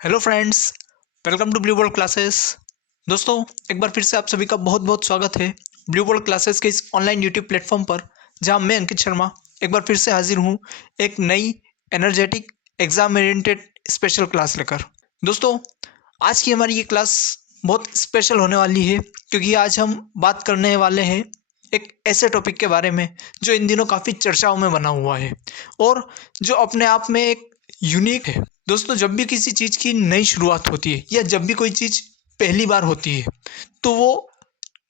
Hello friends, welcome to blue world classes. दोस्तों, एक बार फिर से आप सभी का बहुत बहुत स्वागत है ब्लू वर्ल्ड क्लासेस के इस ऑनलाइन यूट्यूब प्लेटफॉर्म पर, जहां मैं अंकित शर्मा एक बार फिर से हाजिर हूं एक नई energetic exam oriented special class लेकर। दोस्तों, आज की हमारी ये क्लास बहुत स्पेशल होने वाली है, क्योंकि आज हम बात करने वाले हैं एक ऐसे टॉपिक के बारे में जो इन दिनों काफ़ी चर्चाओं में बना हुआ है और जो अपने आप में एक यूनिक है। दोस्तों, जब भी किसी चीज़ की नई शुरुआत होती है या जब भी कोई चीज़ पहली बार होती है, तो वो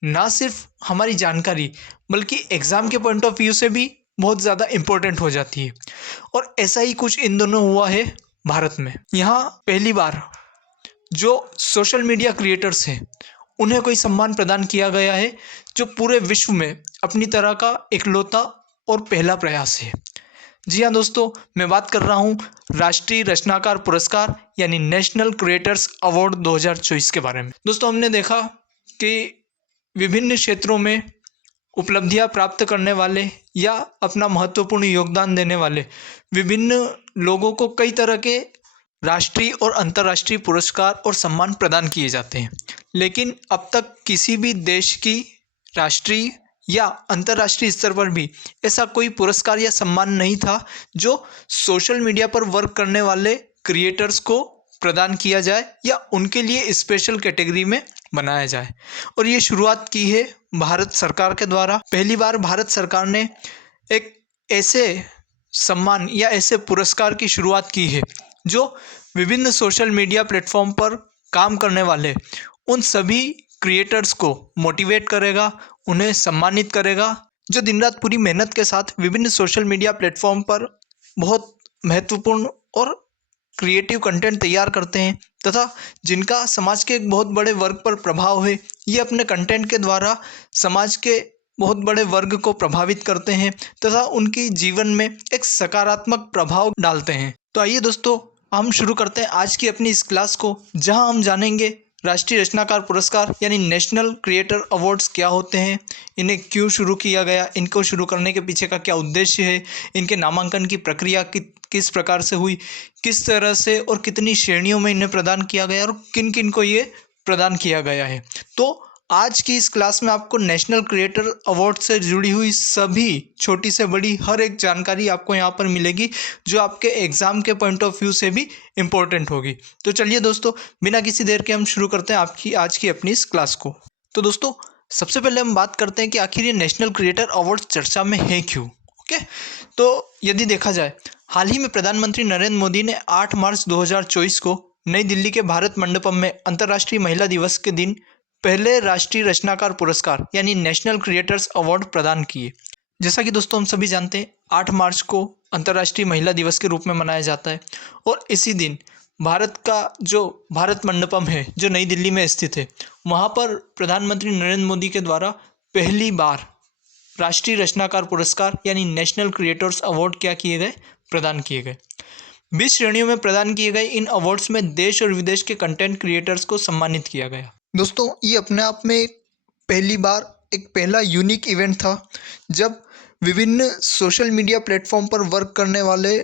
ना सिर्फ हमारी जानकारी बल्कि एग्ज़ाम के पॉइंट ऑफ व्यू से भी बहुत ज़्यादा इम्पोर्टेंट हो जाती है। और ऐसा ही कुछ इन दोनों हुआ है भारत में। यहाँ पहली बार जो सोशल मीडिया क्रिएटर्स हैं, उन्हें कोई सम्मान प्रदान किया गया है जो पूरे विश्व में अपनी तरह का इकलौता और पहला प्रयास है। जी हाँ दोस्तों, मैं बात कर रहा हूँ राष्ट्रीय रचनाकार पुरस्कार यानी नेशनल क्रिएटर्स अवार्ड 2024 के बारे में। दोस्तों, हमने देखा कि विभिन्न क्षेत्रों में उपलब्धियां प्राप्त करने वाले या अपना महत्वपूर्ण योगदान देने वाले विभिन्न लोगों को कई तरह के राष्ट्रीय और अंतर्राष्ट्रीय पुरस्कार और सम्मान प्रदान किए जाते हैं। लेकिन अब तक किसी भी देश की राष्ट्रीय या अंतर्राष्ट्रीय स्तर पर भी ऐसा कोई पुरस्कार या सम्मान नहीं था जो सोशल मीडिया पर वर्क करने वाले क्रिएटर्स को प्रदान किया जाए या उनके लिए स्पेशल कैटेगरी में बनाया जाए। और ये शुरुआत की है भारत सरकार के द्वारा। पहली बार भारत सरकार ने एक ऐसे सम्मान या ऐसे पुरस्कार की शुरुआत की है जो विभिन्न सोशल मीडिया प्लेटफॉर्म पर काम करने वाले उन सभी क्रिएटर्स को मोटिवेट करेगा, उन्हें सम्मानित करेगा, जो दिन रात पूरी मेहनत के साथ विभिन्न सोशल मीडिया प्लेटफॉर्म पर बहुत महत्वपूर्ण और क्रिएटिव कंटेंट तैयार करते हैं तथा जिनका समाज के एक बहुत बड़े वर्ग पर प्रभाव है। ये अपने कंटेंट के द्वारा समाज के बहुत बड़े वर्ग को प्रभावित करते हैं तथा उनकी जीवन में एक सकारात्मक प्रभाव डालते हैं। तो आइए दोस्तों, हम शुरू करते हैं आज की अपनी इस क्लास को, जहां हम जानेंगे राष्ट्रीय रचनाकार पुरस्कार यानी नेशनल क्रिएटर अवार्ड्स क्या होते हैं, इन्हें क्यों शुरू किया गया, इनको शुरू करने के पीछे का क्या उद्देश्य है, इनके नामांकन की प्रक्रिया किस प्रकार से हुई, किस तरह से और कितनी श्रेणियों में इन्हें प्रदान किया गया और किन किन को ये प्रदान किया गया है। तो आज की इस क्लास में आपको नेशनल क्रिएटर अवार्ड से जुड़ी हुई सभी छोटी से बड़ी हर एक जानकारी आपको यहाँ पर मिलेगी, जो आपके एग्ज़ाम के पॉइंट ऑफ व्यू से भी इम्पोर्टेंट होगी। तो चलिए दोस्तों, बिना किसी देर के हम शुरू करते हैं आपकी आज की अपनी इस क्लास को। तो दोस्तों, सबसे पहले हम बात करते हैं कि आखिर ये नेशनल क्रिएटर अवार्ड चर्चा में है क्यों। ओके, तो यदि देखा जाए, हाल ही में प्रधानमंत्री नरेंद्र मोदी ने 8 मार्च 2024 को नई दिल्ली के भारत मंडपम में अंतर्राष्ट्रीय महिला दिवस के दिन पहले राष्ट्रीय रचनाकार पुरस्कार यानी नेशनल क्रिएटर्स अवार्ड प्रदान किए। जैसा कि दोस्तों हम सभी जानते हैं, 8 मार्च को अंतर्राष्ट्रीय महिला दिवस के रूप में मनाया जाता है और इसी दिन भारत का जो भारत मंडपम है जो नई दिल्ली में स्थित है, वहाँ पर प्रधानमंत्री नरेंद्र मोदी के द्वारा पहली बार राष्ट्रीय रचनाकार पुरस्कार यानी नेशनल क्रिएटर्स अवार्ड क्या किए गए, प्रदान किए गए। 20 श्रेणियों में प्रदान किए गए इन अवार्ड्स में देश और विदेश के कंटेंट क्रिएटर्स को सम्मानित किया गया। दोस्तों, ये अपने आप में पहली बार एक पहला यूनिक इवेंट था जब विभिन्न सोशल मीडिया प्लेटफॉर्म पर वर्क करने वाले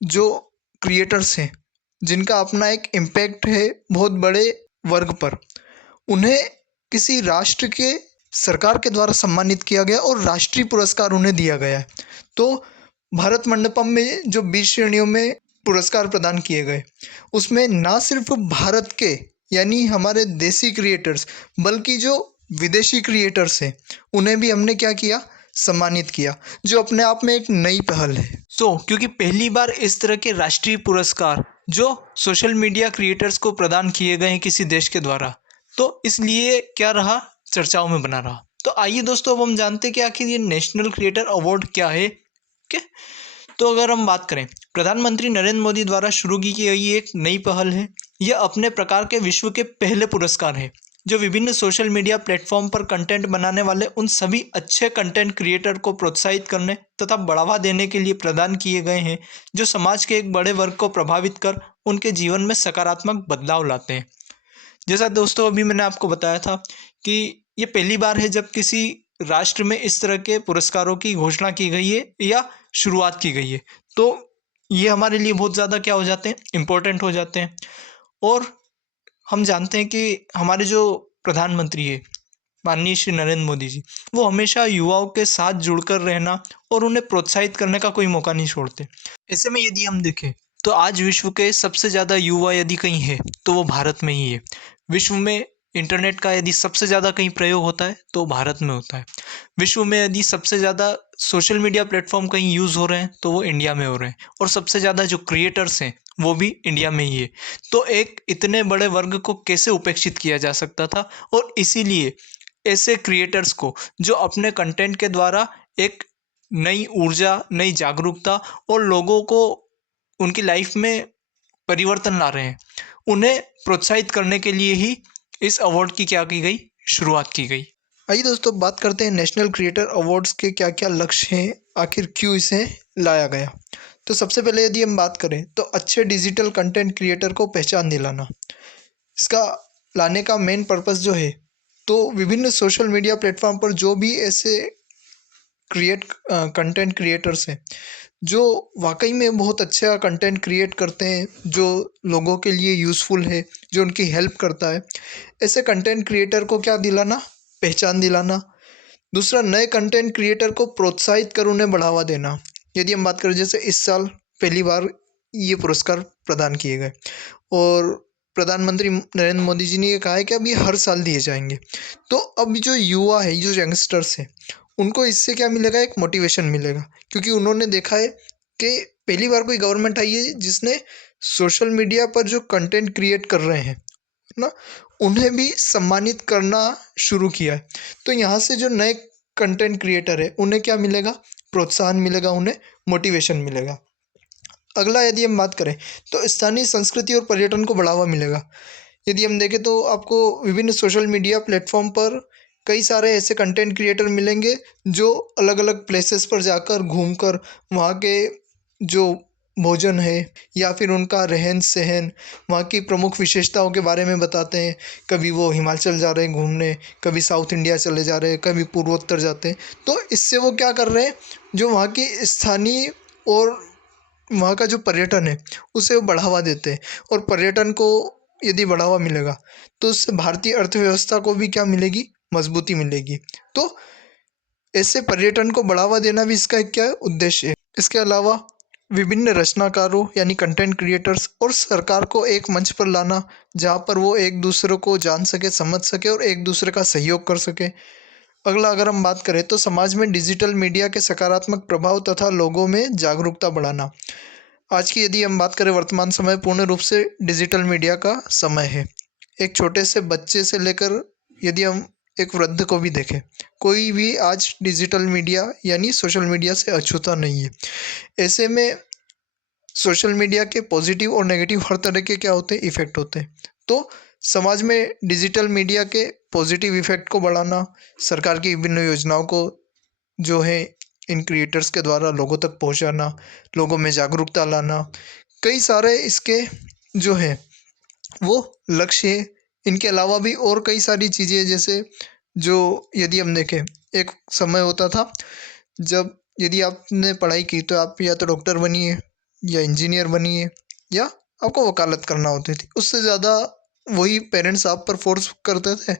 जो क्रिएटर्स हैं, जिनका अपना एक इम्पैक्ट है बहुत बड़े वर्ग पर, उन्हें किसी राष्ट्र के सरकार के द्वारा सम्मानित किया गया और राष्ट्रीय पुरस्कार उन्हें दिया गया है। तो भारत मंडपम में जो 20 श्रेणियों में पुरस्कार प्रदान किए गए, उसमें ना सिर्फ भारत के यानी हमारे देसी क्रिएटर्स बल्कि जो विदेशी क्रिएटर्स हैं उन्हें भी हमने क्या किया, सम्मानित किया, जो अपने आप में एक नई पहल है। क्योंकि पहली बार इस तरह के राष्ट्रीय पुरस्कार जो सोशल मीडिया क्रिएटर्स को प्रदान किए गए हैं किसी देश के द्वारा, तो इसलिए क्या रहा, चर्चाओं में बना रहा। तो आइए दोस्तों, अब हम जानते हैं कि आखिर ये नेशनल क्रिएटर अवार्ड क्या है। ओके, तो अगर हम बात करें, प्रधानमंत्री नरेंद्र मोदी द्वारा शुरू की गई एक नई पहल है। यह अपने प्रकार के विश्व के पहले पुरस्कार है जो विभिन्न सोशल मीडिया प्लेटफॉर्म पर कंटेंट बनाने वाले उन सभी अच्छे कंटेंट क्रिएटर को प्रोत्साहित करने तथा बढ़ावा देने के लिए प्रदान किए गए हैं जो समाज के एक बड़े वर्ग को प्रभावित कर उनके जीवन में सकारात्मक बदलाव लाते हैं। जैसा दोस्तों अभी मैंने आपको बताया था कि ये पहली बार है जब किसी राष्ट्र में इस तरह के पुरस्कारों की घोषणा की गई है या शुरुआत की गई है, तो ये हमारे लिए बहुत ज़्यादा क्या हो जाते हैं, इम्पोर्टेंट हो जाते हैं। और हम जानते हैं कि हमारे जो प्रधानमंत्री है माननीय श्री नरेंद्र मोदी जी, वो हमेशा युवाओं के साथ जुड़कर रहना और उन्हें प्रोत्साहित करने का कोई मौका नहीं छोड़ते। ऐसे में यदि हम देखें तो आज विश्व के सबसे ज़्यादा युवा यदि कहीं है तो वो भारत में ही है। विश्व में इंटरनेट का यदि सबसे ज़्यादा कहीं प्रयोग होता है तो भारत में होता है। विश्व में यदि सबसे ज़्यादा सोशल मीडिया प्लेटफॉर्म कहीं यूज़ हो रहे हैं तो वो इंडिया में हो रहे हैं, और सबसे ज़्यादा जो क्रिएटर्स हैं वो भी इंडिया में ही है। तो एक इतने बड़े वर्ग को कैसे उपेक्षित किया जा सकता था, और इसीलिए ऐसे क्रिएटर्स को जो अपने कंटेंट के द्वारा एक नई ऊर्जा, नई जागरूकता और लोगों को उनकी लाइफ में परिवर्तन ला रहे हैं, उन्हें प्रोत्साहित करने के लिए ही इस अवार्ड की क्या की गई, शुरुआत की गई। आइए दोस्तों, बात करते हैं नेशनल क्रिएटर अवार्ड्स के क्या क्या लक्ष्य हैं, आखिर क्यों इसे लाया गया। तो सबसे पहले यदि हम बात करें तो अच्छे डिजिटल कंटेंट क्रिएटर को पहचान दिलाना। इसका लाने का मेन पर्पस जो है, तो विभिन्न सोशल मीडिया प्लेटफॉर्म पर जो भी ऐसे कंटेंट क्रिएटर्स हैं जो वाकई में बहुत अच्छा कंटेंट क्रिएट करते हैं, जो लोगों के लिए यूज़फुल है, जो उनकी हेल्प करता है, ऐसे कंटेंट क्रिएटर को क्या दिलाना, पहचान दिलाना। दूसरा, नए कंटेंट क्रिएटर को प्रोत्साहित कर उन्हें बढ़ावा देना। यदि हम बात करें, जैसे इस साल पहली बार ये पुरस्कार प्रदान किए गए और प्रधानमंत्री नरेंद्र मोदी जी ने ये कहा है कि अब ये हर साल दिए जाएंगे। तो अब जो युवा है, जो यंगस्टर्स हैं, उनको इससे क्या मिलेगा, एक मोटिवेशन मिलेगा, क्योंकि उन्होंने देखा है कि पहली बार कोई गवर्नमेंट आई है जिसने सोशल मीडिया पर जो कंटेंट क्रिएट कर रहे हैं ना, उन्हें भी सम्मानित करना शुरू किया है। तो यहाँ से जो नए कंटेंट क्रिएटर है उन्हें क्या मिलेगा, प्रोत्साहन मिलेगा, उन्हें मोटिवेशन मिलेगा। अगला यदि हम बात करें तो स्थानीय संस्कृति और पर्यटन को बढ़ावा मिलेगा। यदि हम देखें तो आपको विभिन्न सोशल मीडिया प्लेटफॉर्म पर कई सारे ऐसे कंटेंट क्रिएटर मिलेंगे जो अलग अलग प्लेसेस पर जाकर घूमकर वहाँ के जो भोजन है या फिर उनका रहन सहन, वहाँ की प्रमुख विशेषताओं के बारे में बताते हैं। कभी वो हिमाचल जा रहे हैं घूमने, कभी साउथ इंडिया चले जा रहे हैं, कभी पूर्वोत्तर जाते हैं। तो इससे वो क्या कर रहे हैं, जो वहाँ की स्थानीय और वहाँ का जो पर्यटन है उसे वो बढ़ावा देते हैं। और पर्यटन को यदि बढ़ावा मिलेगा तो उससे भारतीय अर्थव्यवस्था को भी क्या मिलेगी, मजबूती मिलेगी। तो ऐसे पर्यटन को बढ़ावा देना भी इसका एक क्या उद्देश्य है। इसके अलावा विभिन्न रचनाकारों यानी कंटेंट क्रिएटर्स और सरकार को एक मंच पर लाना, जहाँ पर वो एक दूसरे को जान सके, समझ सके और एक दूसरे का सहयोग कर सके। अगला अगर हम बात करें तो समाज में डिजिटल मीडिया के सकारात्मक प्रभाव तथा लोगों में जागरूकता बढ़ाना। आज की यदि हम बात करें, वर्तमान समय पूर्ण रूप से डिजिटल मीडिया का समय है। एक छोटे से बच्चे से लेकर यदि हम एक वृद्ध को भी देखें, कोई भी आज डिजिटल मीडिया यानी सोशल मीडिया से अछूता नहीं है। ऐसे में सोशल मीडिया के पॉजिटिव और नेगेटिव हर तरह के क्या होते हैं, इफ़ेक्ट होते हैं। तो समाज में डिजिटल मीडिया के पॉजिटिव इफ़ेक्ट को बढ़ाना, सरकार की विभिन्न योजनाओं को जो है इन क्रिएटर्स के द्वारा लोगों तक पहुंचाना, लोगों में जागरूकता लाना, कई सारे इसके जो है वो लक्ष्य है। इनके अलावा भी और कई सारी चीज़ें हैं, जैसे जो यदि हम देखें, एक समय होता था जब यदि आपने पढ़ाई की तो आप या तो डॉक्टर बनिए या इंजीनियर बनिए या आपको वकालत करना होती थी। उससे ज़्यादा वही पेरेंट्स आप पर फोर्स करते थे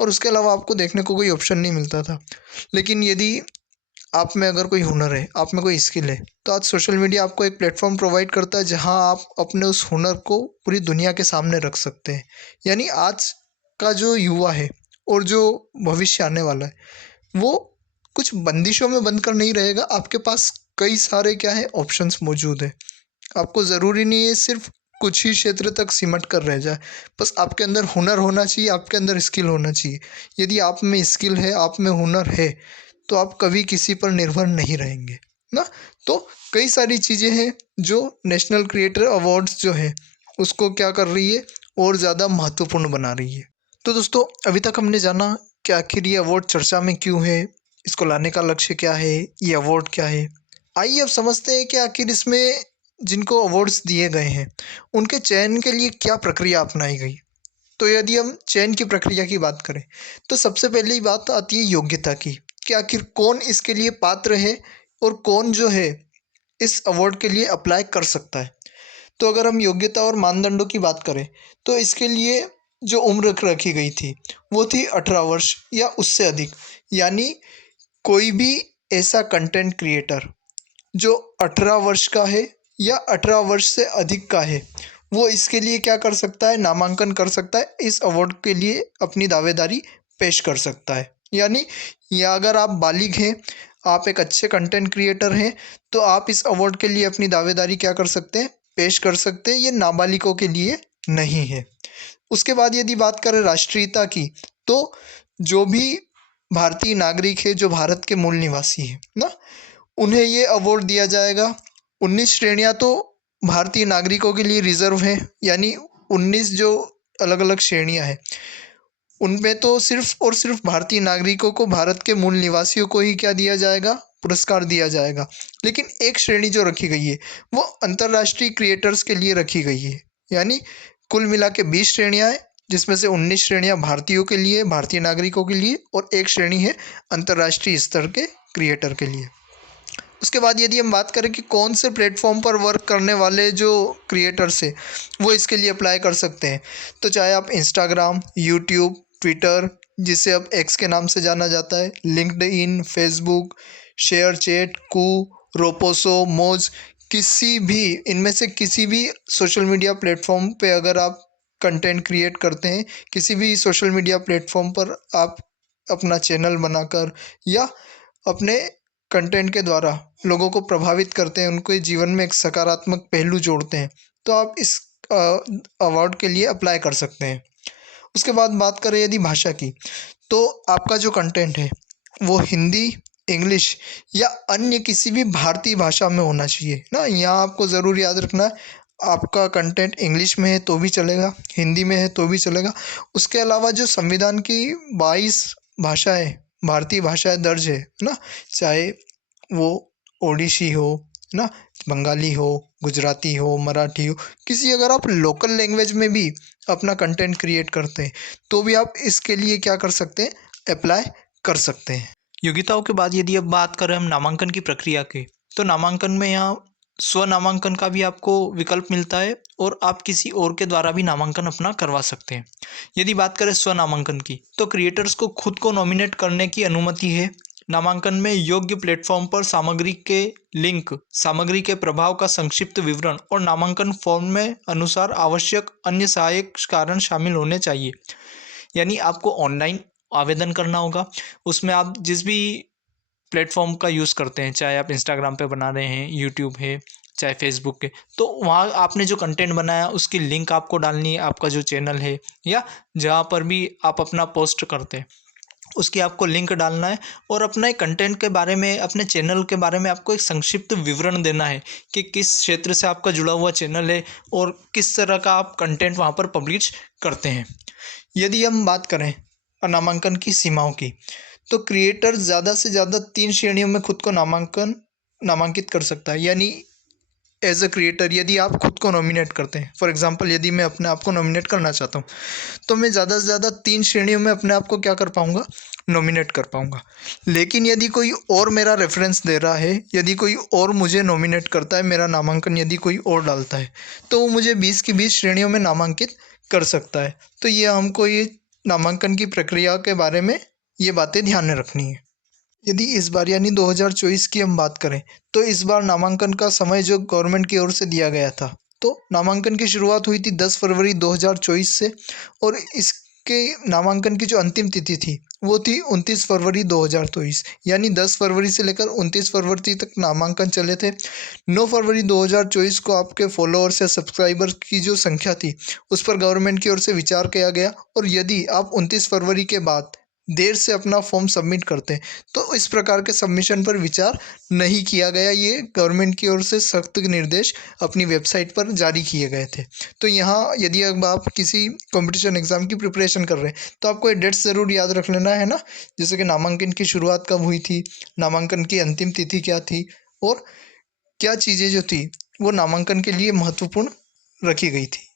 और उसके अलावा आपको देखने को कोई ऑप्शन नहीं मिलता था। लेकिन यदि आप में अगर कोई हुनर है, आप में कोई स्किल है, तो आज सोशल मीडिया आपको एक प्लेटफॉर्म प्रोवाइड करता है जहां आप अपने उस हुनर को पूरी दुनिया के सामने रख सकते हैं। यानी आज का जो युवा है और जो भविष्य आने वाला है, वो कुछ बंदिशों में बंद कर नहीं रहेगा। आपके पास कई सारे क्या है, ऑप्शंस मौजूद है। आपको ज़रूरी नहीं है सिर्फ कुछ ही क्षेत्र तक सिमट कर रह जाए। बस आपके अंदर हुनर होना चाहिए, आपके अंदर स्किल होना चाहिए। यदि आप में स्किल है, आप में हुनर है, तो आप कभी किसी पर निर्भर नहीं रहेंगे ना। तो कई सारी चीज़ें हैं जो नेशनल क्रिएटर अवार्ड्स जो है उसको क्या कर रही है, और ज़्यादा महत्वपूर्ण बना रही है। तो दोस्तों, अभी तक हमने जाना कि आखिर ये अवार्ड चर्चा में क्यों है, इसको लाने का लक्ष्य क्या है, ये अवार्ड क्या है। आइए अब समझते हैं कि आखिर इसमें जिनको अवार्ड्स दिए गए हैं उनके चयन के लिए क्या प्रक्रिया अपनाई गई। तो यदि हम चयन की प्रक्रिया की बात करें तो सबसे पहली बात आती है योग्यता की, कि आखिर कौन इसके लिए पात्र है और कौन जो है इस अवार्ड के लिए अप्लाई कर सकता है। तो अगर हम योग्यता और मानदंडों की बात करें तो इसके लिए जो उम्र रखी गई थी वो थी 18 वर्ष या उससे अधिक। यानी कोई भी ऐसा कंटेंट क्रिएटर जो 18 वर्ष का है या 18 वर्ष से अधिक का है वो इसके लिए क्या कर सकता है, नामांकन कर सकता है, इस अवार्ड के लिए अपनी दावेदारी पेश कर सकता है। यानी या अगर आप बालिग हैं, आप एक अच्छे कंटेंट क्रिएटर हैं, तो आप इस अवार्ड के लिए अपनी दावेदारी क्या कर सकते हैं, पेश कर सकते हैं। ये नाबालिगों के लिए नहीं है। उसके बाद यदि बात करें राष्ट्रीयता की, तो जो भी भारतीय नागरिक है, जो भारत के मूल निवासी है ना, उन्हें ये अवार्ड दिया जाएगा। 19 श्रेणियाँ तो भारतीय नागरिकों के लिए रिजर्व हैं। यानी 19 जो अलग अलग श्रेणियाँ हैं उनमें तो सिर्फ और सिर्फ भारतीय नागरिकों को, भारत के मूल निवासियों को ही क्या दिया जाएगा, पुरस्कार दिया जाएगा। लेकिन एक श्रेणी जो रखी गई है वो अंतर्राष्ट्रीय क्रिएटर्स के लिए रखी गई है। यानी कुल मिला के 20 श्रेणियाँ हैं, जिसमें से 19 श्रेणियाँ भारतीयों के लिए, भारतीय नागरिकों के लिए, और एक श्रेणी है अंतर्राष्ट्रीय स्तर के क्रिएटर के लिए। उसके बाद यदि हम बात करें कि कौन से प्लेटफॉर्म पर वर्क करने वाले जो क्रिएटर्स हैं वो इसके लिए अप्लाई कर सकते हैं, तो चाहे आप इंस्टाग्राम, यूट्यूब, ट्विटर, जिसे अब एक्स के नाम से जाना जाता है, लिंक्डइन, फेसबुक, शेयरचैट, कू, रोपोसो, मोज, किसी भी इनमें से किसी भी सोशल मीडिया प्लेटफॉर्म पे अगर आप कंटेंट क्रिएट करते हैं, किसी भी सोशल मीडिया प्लेटफॉर्म पर आप अपना चैनल बनाकर या अपने कंटेंट के द्वारा लोगों को प्रभावित करते हैं, उनके जीवन में एक सकारात्मक पहलू जोड़ते हैं, तो आप इस अवार्ड के लिए अप्लाई कर सकते हैं। उसके बाद बात करें यदि भाषा की, तो आपका जो कंटेंट है वो हिंदी, इंग्लिश या अन्य किसी भी भारतीय भाषा में होना चाहिए ना। यहाँ आपको ज़रूर याद रखना है, आपका कंटेंट इंग्लिश में है तो भी चलेगा, हिंदी में है तो भी चलेगा। उसके अलावा जो संविधान की 22 भाषाएं, भारतीय भाषाएं दर्ज है ना, चाहे वो ओडिसी हो ना, बंगाली हो, गुजराती हो, मराठी हो, किसी अगर आप लोकल लैंग्वेज में भी अपना कंटेंट क्रिएट करते हैं तो भी आप इसके लिए क्या कर सकते हैं, अप्लाई कर सकते हैं। योग्यताओं के बाद यदि अब बात करें हम नामांकन की प्रक्रिया की, तो नामांकन में यहाँ स्व नामांकन का भी आपको विकल्प मिलता है और आप किसी और के द्वारा भी नामांकन अपना करवा सकते हैं। यदि बात करें स्व नामांकन की, तो क्रिएटर्स को खुद को नॉमिनेट करने की अनुमति है। नामांकन में योग्य प्लेटफॉर्म पर सामग्री के लिंक, सामग्री के प्रभाव का संक्षिप्त विवरण और नामांकन फॉर्म में अनुसार आवश्यक अन्य सहायक कारण शामिल होने चाहिए। यानी आपको ऑनलाइन आवेदन करना होगा। उसमें आप जिस भी प्लेटफॉर्म का यूज़ करते हैं, चाहे आप इंस्टाग्राम पे बना रहे हैं, यूट्यूब है, चाहे फेसबुक के, तो वहाँ आपने जो कंटेंट बनाया उसकी लिंक आपको डालनी है, आपका जो चैनल है या जहाँ पर भी आप अपना पोस्ट करते हैं उसकी आपको लिंक डालना है और अपने कंटेंट के बारे में, अपने चैनल के बारे में आपको एक संक्षिप्त विवरण देना है कि किस क्षेत्र से आपका जुड़ा हुआ चैनल है और किस तरह का आप कंटेंट वहाँ पर पब्लिश करते हैं। यदि हम बात करें नामांकन की सीमाओं की, तो क्रिएटर ज़्यादा से ज़्यादा 3 श्रेणियों में खुद को नामांकित कर सकता है। यानी एज अ क्रिएटर यदि आप खुद को नॉमिनेट करते हैं, फॉर एग्जांपल यदि मैं अपने आप को नॉमिनेट करना चाहता हूँ तो मैं ज़्यादा से ज़्यादा 3 श्रेणियों में अपने आप को क्या कर पाऊँगा, नॉमिनेट कर पाऊँगा। लेकिन यदि कोई और मेरा रेफरेंस दे रहा है, यदि कोई और मुझे नॉमिनेट करता है, मेरा नामांकन यदि कोई और डालता है, तो वो मुझे 20 की 20 श्रेणियों में नामांकित कर सकता है। तो ये हमको ये नामांकन की प्रक्रिया के बारे में ये बातें ध्यान में रखनी है। यदि इस बार यानी 2024 की हम बात करें, तो इस बार नामांकन का समय जो गवर्नमेंट की ओर से दिया गया था, तो नामांकन की शुरुआत हुई थी 10 फरवरी 2024 से और इसके नामांकन की जो अंतिम तिथि थी वो थी 29 फरवरी 2024। यानी 10 फरवरी से लेकर 29 फरवरी तक नामांकन चले थे। 9 फरवरी 2024 को आपके फॉलोअर्स या सब्सक्राइबर्स की जो संख्या थी उस पर गवर्नमेंट की ओर से विचार किया गया और यदि आप 29 फरवरी के बाद देर से अपना फॉर्म सबमिट करते हैं तो इस प्रकार के सबमिशन पर विचार नहीं किया गया। ये गवर्नमेंट की ओर से सख्त निर्देश अपनी वेबसाइट पर जारी किए गए थे। तो यहाँ यदि अब आप किसी कंपटीशन एग्ज़ाम की प्रिपरेशन कर रहे हैं तो आपको ये डेट्स ज़रूर याद रख लेना है ना, जैसे कि नामांकन की शुरुआत कब हुई थी, नामांकन की अंतिम तिथि क्या थी और क्या चीज़ें जो थी वो नामांकन के लिए महत्वपूर्ण रखी गई थी।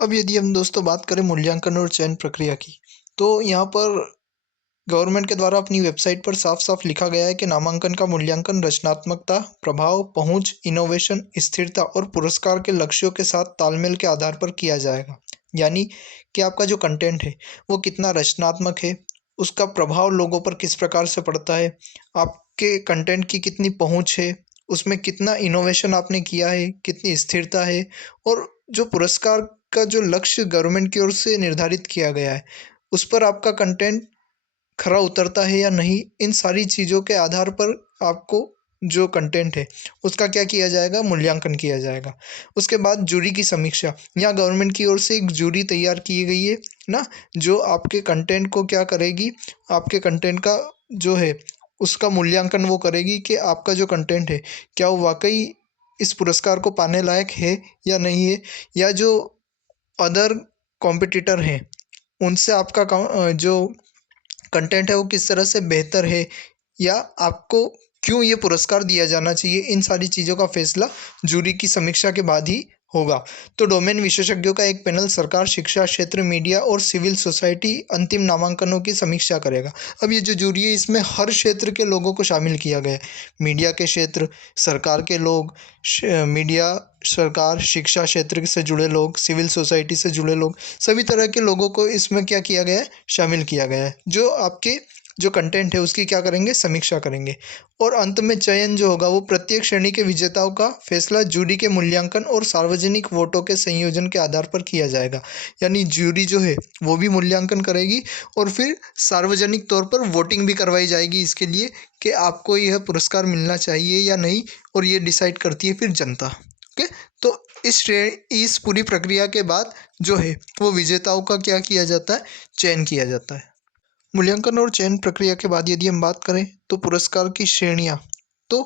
अब यदि हम दोस्तों बात करें मूल्यांकन और चयन प्रक्रिया की, तो यहाँ पर गवर्नमेंट के द्वारा अपनी वेबसाइट पर साफ साफ लिखा गया है कि नामांकन का मूल्यांकन रचनात्मकता, प्रभाव, पहुंच, इनोवेशन, स्थिरता और पुरस्कार के लक्ष्यों के साथ तालमेल के आधार पर किया जाएगा। यानी कि आपका जो कंटेंट है वो कितना रचनात्मक है, उसका प्रभाव लोगों पर किस प्रकार से पड़ता है, आपके कंटेंट की कितनी पहुंच है, उसमें कितना इनोवेशन आपने किया है, कितनी स्थिरता है, और जो पुरस्कार का जो लक्ष्य गवर्नमेंट की ओर से निर्धारित किया गया है उस पर आपका कंटेंट खरा उतरता है या नहीं, इन सारी चीज़ों के आधार पर आपको जो कंटेंट है उसका क्या किया जाएगा, मूल्यांकन किया जाएगा। उसके बाद जूरी की समीक्षा, यहाँ गवर्नमेंट की ओर से एक जूरी तैयार की गई है ना, जो आपके कंटेंट को क्या करेगी, आपके कंटेंट का जो है उसका मूल्यांकन वो करेगी कि आपका जो कंटेंट है क्या वो वाकई इस पुरस्कार को पाने लायक है या नहीं है, या जो अदर कॉम्पिटिटर हैं उनसे आपका जो कंटेंट है वो किस तरह से बेहतर है, या आपको क्यों ये पुरस्कार दिया जाना चाहिए, इन सारी चीज़ों का फैसला जूरी की समीक्षा के बाद ही होगा। तो डोमेन विशेषज्ञों का एक पैनल सरकार, शिक्षा क्षेत्र, मीडिया और सिविल सोसाइटी अंतिम नामांकनों की समीक्षा करेगा। अब ये जो जूरी है इसमें हर क्षेत्र के लोगों को शामिल किया गया है। मीडिया के क्षेत्र, सरकार के लोग, मीडिया, सरकार, शिक्षा क्षेत्र से जुड़े लोग, सिविल सोसाइटी से जुड़े लोग, सभी तरह के लोगों को इसमें क्या किया गया है, शामिल किया गया है, जो आपके जो कंटेंट है उसकी क्या करेंगे, समीक्षा करेंगे। और अंत में चयन जो होगा वो प्रत्येक श्रेणी के विजेताओं का फैसला जूरी के मूल्यांकन और सार्वजनिक वोटों के संयोजन के आधार पर किया जाएगा। यानी जूरी जो है वो भी मूल्यांकन करेगी और फिर सार्वजनिक तौर पर वोटिंग भी करवाई जाएगी इसके लिए कि आपको यह पुरस्कार मिलना चाहिए या नहीं, और ये डिसाइड करती है फिर जनता। ओके, तो इस पूरी प्रक्रिया के बाद जो है वो विजेताओं का क्या किया जाता है, चयन किया जाता है। मूल्यांकन और चयन प्रक्रिया के बाद यदि हम बात करें तो पुरस्कार की श्रेणियाँ, तो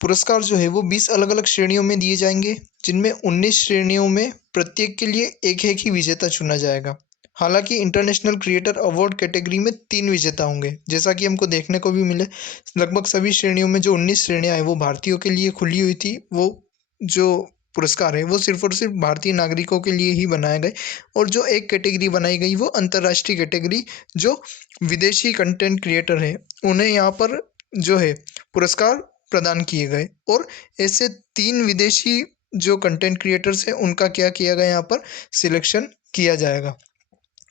पुरस्कार जो है वो 20 अलग अलग श्रेणियों में दिए जाएंगे, जिनमें 19 श्रेणियों में प्रत्येक के लिए एक एक ही विजेता चुना जाएगा। हालांकि इंटरनेशनल क्रिएटर अवार्ड कैटेगरी में 3 विजेता होंगे, जैसा कि हमको देखने को भी मिले। लगभग सभी श्रेणियों में जो 19 श्रेणियाँ हैं वो भारतीयों के लिए खुली हुई थी। वो जो पुरस्कार है वो सिर्फ और सिर्फ भारतीय नागरिकों के लिए ही बनाए गए, और जो एक कैटेगरी बनाई गई वो अंतर्राष्ट्रीय कैटेगरी, जो विदेशी कंटेंट क्रिएटर हैं उन्हें यहाँ पर जो है पुरस्कार प्रदान किए गए। और ऐसे 3 विदेशी जो कंटेंट क्रिएटर्स हैं उनका क्या किया गया, यहाँ पर सिलेक्शन किया जाएगा।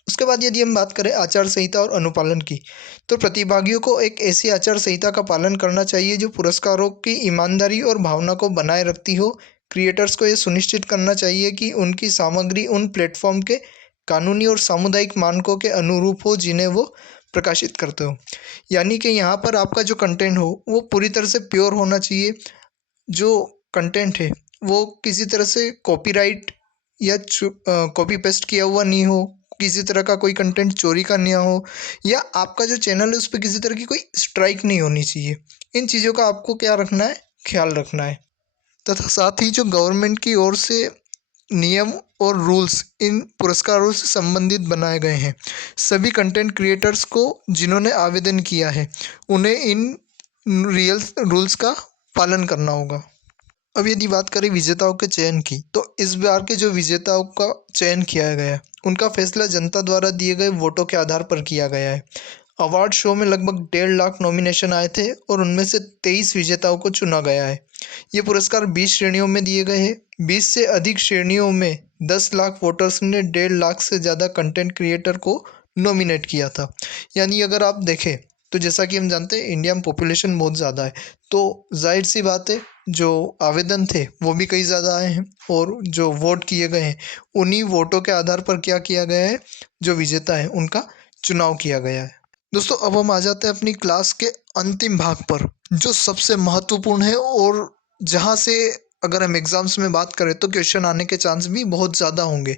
उसके बाद यदि हम बात करें आचार संहिता और अनुपालन की, तो प्रतिभागियों को एक ऐसी आचार संहिता का पालन करना चाहिए जो पुरस्कारों की ईमानदारी और भावना को बनाए रखती हो। क्रिएटर्स को यह सुनिश्चित करना चाहिए कि उनकी सामग्री उन प्लेटफॉर्म के कानूनी और सामुदायिक मानकों के अनुरूप हो जिन्हें वो प्रकाशित करते हो। यानी कि यहाँ पर आपका जो कंटेंट हो वो पूरी तरह से प्योर होना चाहिए। जो कंटेंट है वो किसी तरह से कॉपीराइट या कॉपी पेस्ट किया हुआ नहीं हो, किसी तरह का कोई कंटेंट चोरी का नहीं हो, या आपका जो चैनल है उस पर किसी तरह की कोई स्ट्राइक नहीं होनी चाहिए। इन चीज़ों का आपको क्या रखना है, ख्याल रखना है। तथा साथ ही जो गवर्नमेंट की ओर से नियम और रूल्स इन पुरस्कारों से संबंधित बनाए गए हैं, सभी कंटेंट क्रिएटर्स को जिन्होंने आवेदन किया है उन्हें इन रियल रूल्स का पालन करना होगा। अब यदि बात करें विजेताओं के चयन की, तो इस बार के जो विजेताओं का चयन किया गया है उनका फैसला जनता द्वारा दिए गए वोटों के आधार पर किया गया है। अवार्ड शो में लगभग 1.5 लाख नॉमिनेशन आए थे और उनमें से 23 विजेताओं को चुना गया है। ये पुरस्कार 20 श्रेणियों में दिए गए हैं। 20 से अधिक श्रेणियों में 10 लाख वोटर्स ने 1.5 लाख से ज़्यादा कंटेंट क्रिएटर को नॉमिनेट किया था। यानी अगर आप देखें तो जैसा कि हम जानते हैं इंडिया में पॉपुलेशन बहुत ज़्यादा है, तो जाहिर सी बात है जो आवेदन थे वो भी कई ज़्यादा आए हैं, और जो वोट किए गए हैं उन्हीं वोटों के आधार पर क्या किया गया है, जो विजेता है उनका चुनाव किया गया है। दोस्तों अब हम आ जाते हैं अपनी क्लास के अंतिम भाग पर, जो सबसे महत्वपूर्ण है और जहाँ से अगर हम एग्ज़ाम्स में बात करें तो क्वेश्चन आने के चांस भी बहुत ज़्यादा होंगे।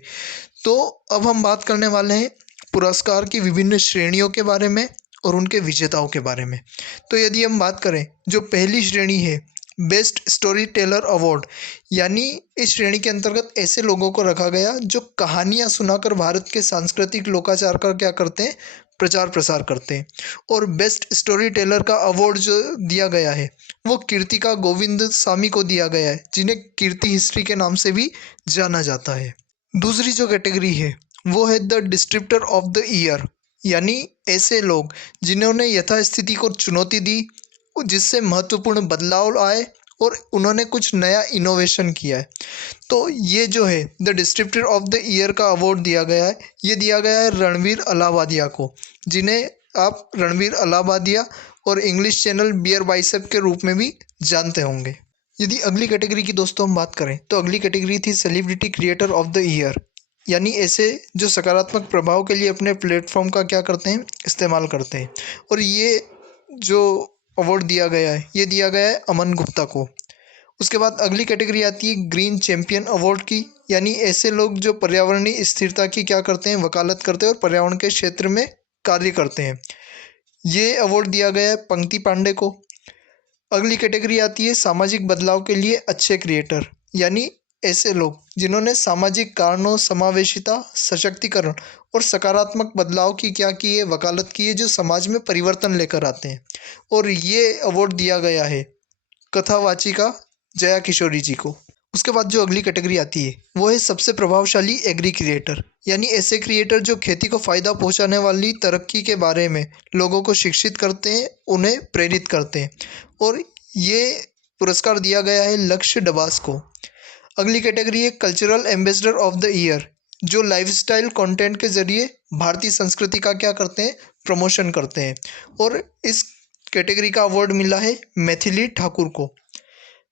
तो अब हम बात करने वाले हैं पुरस्कार की विभिन्न श्रेणियों के बारे में और उनके विजेताओं के बारे में। तो यदि हम बात करें, जो पहली श्रेणी है बेस्ट स्टोरी टेलर अवार्ड, यानी इस श्रेणी के अंतर्गत ऐसे लोगों को रखा गया जो कहानियाँ सुनाकर भारत के सांस्कृतिक लोकाचार का क्या करते हैं, प्रचार प्रसार करते हैं। और बेस्ट स्टोरी टेलर का अवार्ड जो दिया गया है वो कीर्तिका गोविंद स्वामी को दिया गया है, जिन्हें कीर्ति हिस्ट्री के नाम से भी जाना जाता है। दूसरी जो कैटेगरी है वो है the descriptor of the year, यानी ऐसे लोग जिन्होंने यथास्थिति को चुनौती दी, जिससे महत्वपूर्ण बदलाव आए और उन्होंने कुछ नया इनोवेशन किया है। तो ये जो है the descriptor of the year का अवार्ड दिया गया है, ये दिया गया है रणवीर अलाहाबादिया को, जिन्हें आप रणवीर अलाहाबादिया और इंग्लिश चैनल बियर बाइसेप के रूप में भी जानते होंगे। यदि अगली कैटेगरी की दोस्तों हम बात करें तो अगली कैटेगरी थी celebrity creator of the year, यानी ऐसे जो सकारात्मक प्रभाव के लिए अपने प्लेटफॉर्म का क्या करते हैं, इस्तेमाल करते हैं। और ये जो अवार्ड दिया गया है ये दिया गया है अमन गुप्ता को। उसके बाद अगली कैटेगरी आती है ग्रीन चैंपियन अवार्ड की, यानी ऐसे लोग जो पर्यावरणीय स्थिरता की क्या करते हैं, वकालत करते हैं और पर्यावरण के क्षेत्र में कार्य करते हैं। ये अवार्ड दिया गया है पंक्ति पांडे को। अगली कैटेगरी आती है सामाजिक बदलाव के लिए अच्छे क्रिएटर, यानी ऐसे लोग जिन्होंने सामाजिक कारणों, समावेशिता, सशक्तिकरण और सकारात्मक बदलाव की क्या की है, वकालत की है, जो समाज में परिवर्तन लेकर आते हैं। और ये अवार्ड दिया गया है कथावाचिका जया किशोरी जी को। उसके बाद जो अगली कैटेगरी आती है वो है सबसे प्रभावशाली एग्री क्रिएटर, यानी ऐसे क्रिएटर जो खेती को फ़ायदा पहुंचाने वाली तरक्की के बारे में लोगों को शिक्षित करते हैं, उन्हें प्रेरित करते हैं। और ये पुरस्कार दिया गया है लक्ष्य डबास को। अगली कैटेगरी है cultural ambassador of the year, जो लाइफस्टाइल कंटेंट के जरिए भारतीय संस्कृति का क्या करते हैं, प्रमोशन करते हैं। और इस कैटेगरी का अवार्ड मिला है मैथिली ठाकुर को।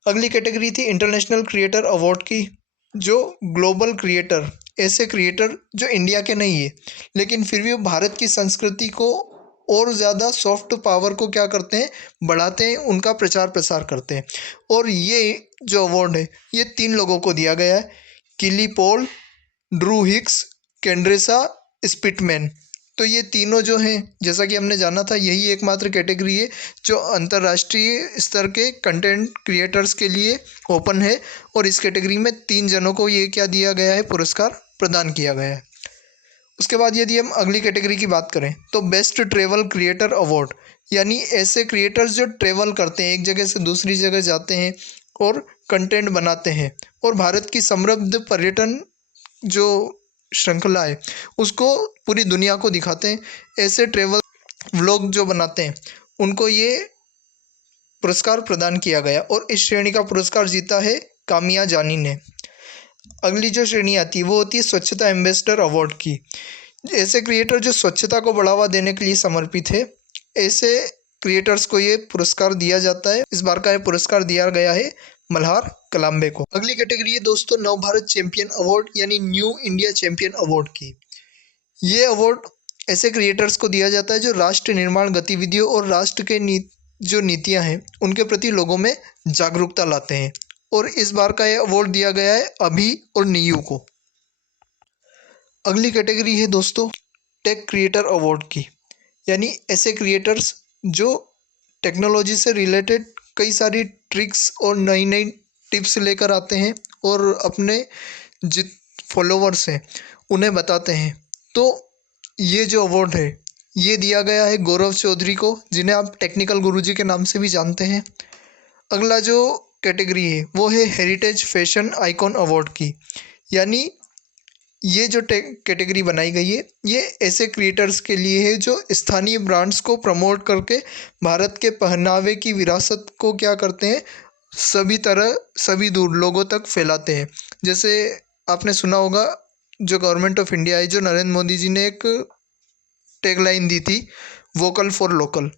अगली कैटेगरी थी इंटरनेशनल क्रिएटर अवार्ड की, जो ग्लोबल क्रिएटर, ऐसे क्रिएटर जो इंडिया के नहीं है लेकिन फिर भी वो भारत की संस्कृति को और ज़्यादा सॉफ्ट पावर को क्या करते हैं, बढ़ाते हैं, उनका प्रचार प्रसार करते हैं। और ये जो अवार्ड है ये 3 लोगों को दिया गया है, किली पॉल, ड्रू हिक्स, केंड्रेसा स्पिटमैन। तो ये तीनों जो हैं, जैसा कि हमने जाना था, यही एकमात्र कैटेगरी है जो अंतर्राष्ट्रीय स्तर के कंटेंट क्रिएटर्स के लिए ओपन है। और इस कैटेगरी में 3 जनों को ये क्या दिया गया है, पुरस्कार प्रदान किया गया है। उसके बाद यदि हम अगली कैटेगरी की बात करें तो बेस्ट ट्रेवल क्रिएटर अवार्ड, यानी ऐसे क्रिएटर्स जो ट्रेवल करते हैं, एक जगह से दूसरी जगह जाते हैं और कंटेंट बनाते हैं और भारत की समृद्ध पर्यटन जो श्रृंखला है उसको पूरी दुनिया को दिखाते हैं। ऐसे ट्रेवल व्लॉग जो बनाते हैं उनको ये पुरस्कार प्रदान किया गया और इस श्रेणी का पुरस्कार जीता है कामिया जानी ने। अगली जो श्रेणी आती है वो होती है स्वच्छता एम्बेसडर अवार्ड की। ऐसे क्रिएटर जो स्वच्छता को बढ़ावा देने के लिए समर्पित है, ऐसे क्रिएटर्स को ये पुरस्कार दिया जाता है। इस बार का ये पुरस्कार दिया गया है मल्हार कलाम्बे को। अगली कैटेगरी है दोस्तों नव भारत चैंपियन अवार्ड, यानी न्यू इंडिया चैंपियन अवार्ड की। ये अवार्ड ऐसे क्रिएटर्स को दिया जाता है जो राष्ट्र निर्माण गतिविधियों और राष्ट्र के जो नीतियां हैं उनके प्रति लोगों में जागरूकता लाते हैं। और इस बार का ये अवार्ड दिया गया है अभी और नीयू को। अगली कैटेगरी है दोस्तों टेक क्रिएटर अवार्ड की, यानी ऐसे क्रिएटर्स जो टेक्नोलॉजी से रिलेटेड कई सारी ट्रिक्स और नई नई टिप्स लेकर आते हैं और अपने जित फॉलोवर्स हैं उन्हें बताते हैं। तो ये जो अवार्ड है ये दिया गया है गौरव चौधरी को, जिन्हें आप टेक्निकल गुरुजी के नाम से भी जानते हैं। अगला जो कैटेगरी है वो है हेरिटेज फैशन आइकॉन अवार्ड की, यानी ये जो कैटेगरी बनाई गई है ये ऐसे क्रिएटर्स के लिए है जो स्थानीय ब्रांड्स को प्रमोट करके भारत के पहनावे की विरासत को क्या करते हैं, सभी दूर लोगों तक फैलाते हैं। जैसे आपने सुना होगा जो गवर्नमेंट ऑफ इंडिया है, जो नरेंद्र मोदी जी ने एक टैगलाइन दी थी वोकल फॉर लोकल,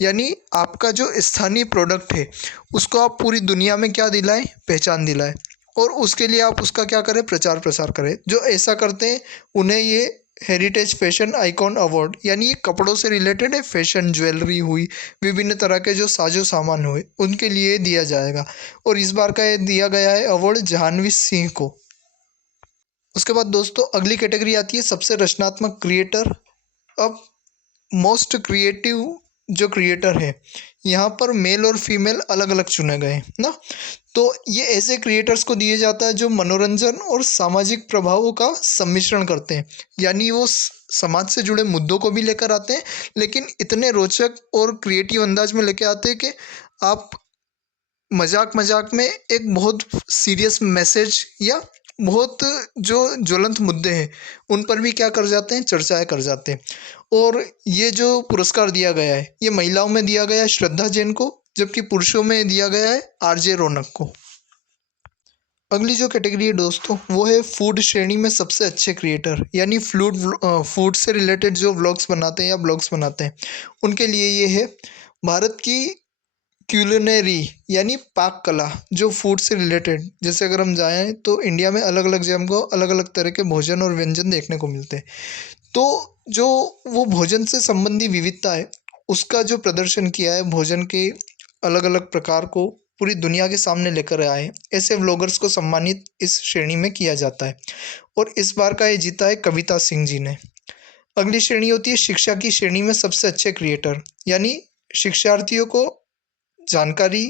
यानी आपका जो स्थानीय प्रोडक्ट है उसको आप पूरी दुनिया में क्या दिलाएं, पहचान दिलाएं। और उसके लिए आप उसका क्या करें, प्रचार प्रसार करें। जो ऐसा करते हैं उन्हें ये हेरिटेज फैशन आइकॉन अवार्ड, यानी ये कपड़ों से रिलेटेड है, फैशन ज्वेलरी हुई, विभिन्न तरह के जो साजो सामान हुए उनके लिए दिया जाएगा। और इस बार का ये दिया गया है अवार्ड जाह्नवी सिंह को। उसके बाद दोस्तों अगली कैटेगरी आती है सबसे रचनात्मक क्रिएटर। अब मोस्ट क्रिएटिव जो क्रिएटर है यहाँ पर मेल और फीमेल अलग अलग चुने गए ना। तो ये ऐसे क्रिएटर्स को दिए जाता है जो मनोरंजन और सामाजिक प्रभावों का सम्मिश्रण करते हैं, यानी वो समाज से जुड़े मुद्दों को भी लेकर आते हैं लेकिन इतने रोचक और क्रिएटिव अंदाज में लेकर आते हैं कि आप मजाक मजाक में एक बहुत सीरियस मैसेज या बहुत जो ज्वलंत मुद्दे हैं उन पर भी क्या कर जाते हैं, चर्चाएं कर जाते हैं। और ये जो पुरस्कार दिया गया है ये महिलाओं में दिया गया है श्रद्धा जैन को, जबकि पुरुषों में दिया गया है आरजे रौनक को। अगली जो कैटेगरी है दोस्तों वो है फूड श्रेणी में सबसे अच्छे क्रिएटर, यानी फूड से रिलेटेड जो व्लॉग्स बनाते हैं या ब्लॉग्स बनाते हैं उनके लिए ये है। भारत की क्यूलिनरी यानी पाक कला, जो फूड से रिलेटेड, जैसे अगर हम जाएं तो इंडिया में अलग अलग जगह हमको अलग अलग तरह के भोजन और व्यंजन देखने को मिलते हैं। तो जो वो भोजन से संबंधी विविधता है उसका जो प्रदर्शन किया है, भोजन के अलग अलग प्रकार को पूरी दुनिया के सामने लेकर आए, ऐसे व्लॉगर्स को सम्मानित इस श्रेणी में किया जाता है। और इस बार का ये जीता है कविता सिंह जी ने। अगली श्रेणी होती है शिक्षा की श्रेणी में सबसे अच्छे क्रिएटर, यानी शिक्षार्थियों को जानकारी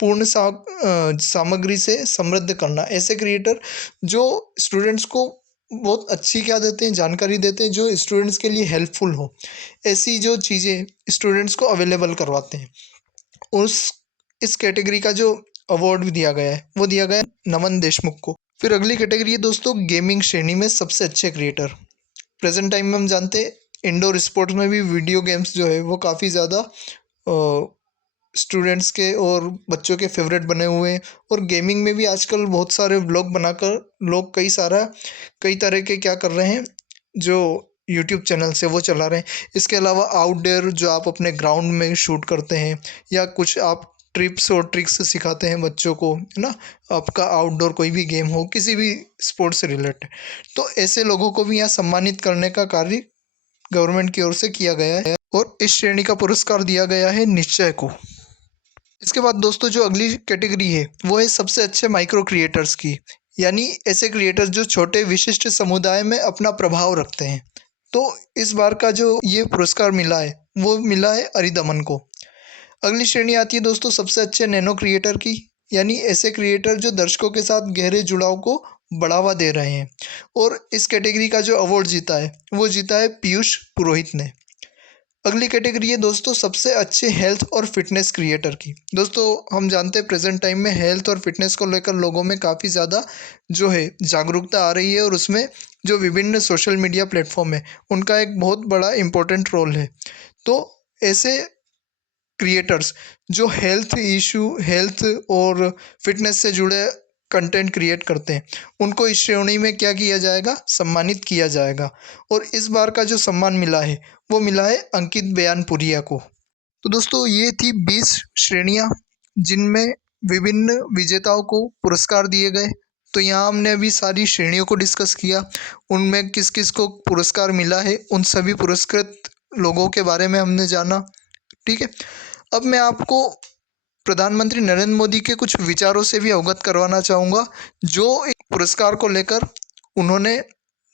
पूर्ण सामग्री से समृद्ध करना। ऐसे क्रिएटर जो स्टूडेंट्स को बहुत अच्छी क्या देते हैं, जानकारी देते हैं जो स्टूडेंट्स के लिए हेल्पफुल हो, ऐसी जो चीज़ें स्टूडेंट्स को अवेलेबल करवाते हैं। उस इस कैटेगरी का जो अवार्ड भी दिया गया है वो दिया गया है नमन देशमुख को। फिर अगली कैटेगरी है दोस्तों गेमिंग श्रेणी में सबसे अच्छे क्रिएटर। प्रेजेंट टाइम में हम जानते हैं इंडोर स्पोर्ट्स में भी वीडियो गेम्स जो है वो काफ़ी ज़्यादा स्टूडेंट्स के और बच्चों के फेवरेट बने हुए हैं। और गेमिंग में भी आजकल बहुत सारे व्लॉग बनाकर लोग कई तरह के क्या कर रहे हैं, जो यूट्यूब चैनल से वो चला रहे हैं। इसके अलावा आउटडोर जो आप अपने ग्राउंड में शूट करते हैं या कुछ आप ट्रिप्स और ट्रिक्स सिखाते हैं बच्चों को, है ना, आपका आउटडोर कोई भी गेम हो किसी भी स्पोर्ट्स से रिलेटेड, तो ऐसे लोगों को भी यहाँ सम्मानित करने का कार्य गवर्नमेंट की ओर से किया गया है और इस श्रेणी का पुरस्कार दिया गया है निश्चय को। इसके बाद दोस्तों जो अगली कैटेगरी है वो है सबसे अच्छे माइक्रो क्रिएटर्स की, यानी ऐसे क्रिएटर्स जो छोटे विशिष्ट समुदाय में अपना प्रभाव रखते हैं। तो इस बार का जो ये पुरस्कार मिला है वो मिला है अरिदमन को। अगली श्रेणी आती है दोस्तों सबसे अच्छे नैनो क्रिएटर की, यानी ऐसे क्रिएटर जो दर्शकों के साथ गहरे जुड़ाव को बढ़ावा दे रहे हैं। और इस कैटेगरी का जो अवार्ड जीता है वो जीता है पीयूष पुरोहित ने। अगली कैटेगरी है दोस्तों सबसे अच्छे हेल्थ और फिटनेस क्रिएटर की। दोस्तों हम जानते हैं प्रेजेंट टाइम में हेल्थ और फिटनेस को लेकर लोगों में काफ़ी ज़्यादा जो है जागरूकता आ रही है और उसमें जो विभिन्न सोशल मीडिया प्लेटफॉर्म है उनका एक बहुत बड़ा इम्पोर्टेंट रोल है। तो ऐसे क्रिएटर्स जो हेल्थ और फिटनेस से जुड़े कंटेंट क्रिएट करते हैं उनको इस श्रेणी में क्या किया जाएगा, सम्मानित किया जाएगा। और इस बार का जो सम्मान मिला है वो मिला है अंकित बयानपुरिया को। तो दोस्तों ये थी 20 श्रेणियां जिनमें विभिन्न विजेताओं को पुरस्कार दिए गए। तो यहाँ हमने अभी सारी श्रेणियों को डिस्कस किया, उनमें किस किस को पुरस्कार मिला है, उन सभी पुरस्कृत लोगों के बारे में हमने जाना। ठीक है, अब मैं आपको प्रधानमंत्री नरेंद्र मोदी के कुछ विचारों से भी अवगत करवाना चाहूँगा, जो एक पुरस्कार को लेकर उन्होंने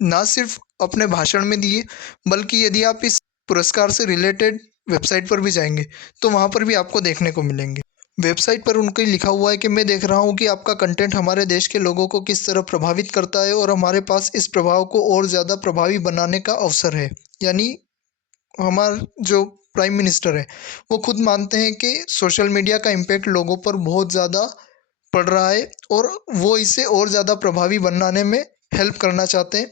ना सिर्फ अपने भाषण में दिए, बल्कि यदि आप इस पुरस्कार से रिलेटेड वेबसाइट पर भी जाएंगे तो वहाँ पर भी आपको देखने को मिलेंगे। वेबसाइट पर उनके लिखा हुआ है कि मैं देख रहा हूँ कि आपका कंटेंट हमारे देश के लोगों को किस तरह प्रभावित करता है और हमारे पास इस प्रभाव को और ज़्यादा प्रभावी बनाने का अवसर है। यानी हमारा जो प्राइम मिनिस्टर है वो खुद मानते हैं कि सोशल मीडिया का इम्पैक्ट लोगों पर बहुत ज़्यादा पड़ रहा है और वो इसे और ज़्यादा प्रभावी बनाने में हेल्प करना चाहते हैं।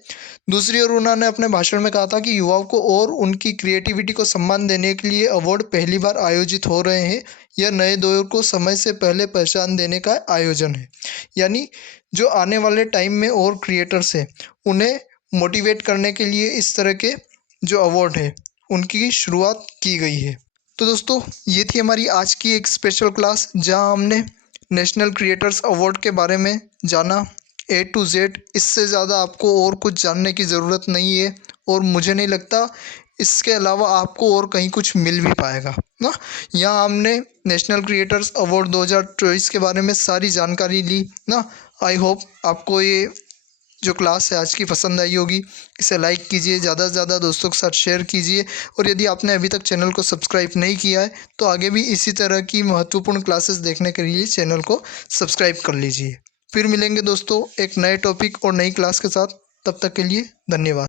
दूसरी ओर उन्होंने अपने भाषण में कहा था कि युवाओं को और उनकी क्रिएटिविटी को सम्मान देने के लिए अवार्ड पहली बार आयोजित हो रहे हैं। यह नए दौर को समय से पहले पहचान देने का आयोजन है, यानी जो आने वाले टाइम में और क्रिएटर्स हैं उन्हें मोटिवेट करने के लिए इस तरह के जो अवार्ड है उनकी शुरुआत की गई है। तो दोस्तों ये थी हमारी आज की एक स्पेशल क्लास जहां हमने नेशनल क्रिएटर्स अवार्ड के बारे में जाना A to Z। इससे ज़्यादा आपको और कुछ जानने की ज़रूरत नहीं है और मुझे नहीं लगता इसके अलावा आपको और कहीं कुछ मिल भी पाएगा ना। यहाँ हमने नेशनल क्रिएटर्स अवार्ड 2024 के बारे में सारी जानकारी ली ना। आई होप आपको ये जो क्लास है आज की पसंद आई होगी। इसे लाइक कीजिए, ज़्यादा से ज़्यादा दोस्तों के साथ शेयर कीजिए और यदि आपने अभी तक चैनल को सब्सक्राइब नहीं किया है तो आगे भी इसी तरह की महत्वपूर्ण क्लासेस देखने के लिए चैनल को सब्सक्राइब कर लीजिए। फिर मिलेंगे दोस्तों एक नए टॉपिक और नई क्लास के साथ, तब तक के लिए धन्यवाद।